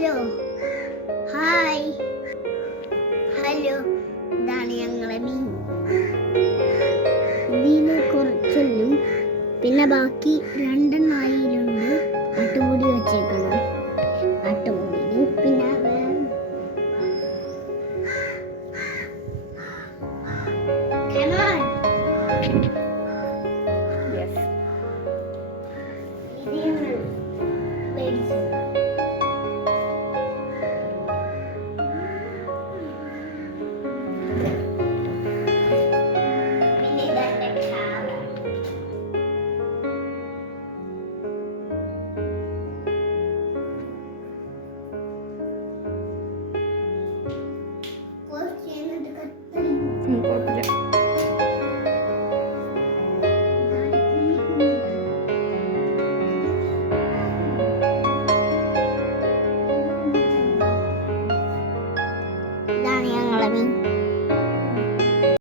Hello hi hello, ഇതാണ് ഞങ്ങളെ മീൻ. ഇതിന് കുറച്ചെല്ലും പിന്നെ ബാക്കി രണ്ടെണ്ണായിലുണ്ട് അട്ടുമുടി വെച്ചേക്കണം. അട്ടുമുടി പിന്നെ Yes.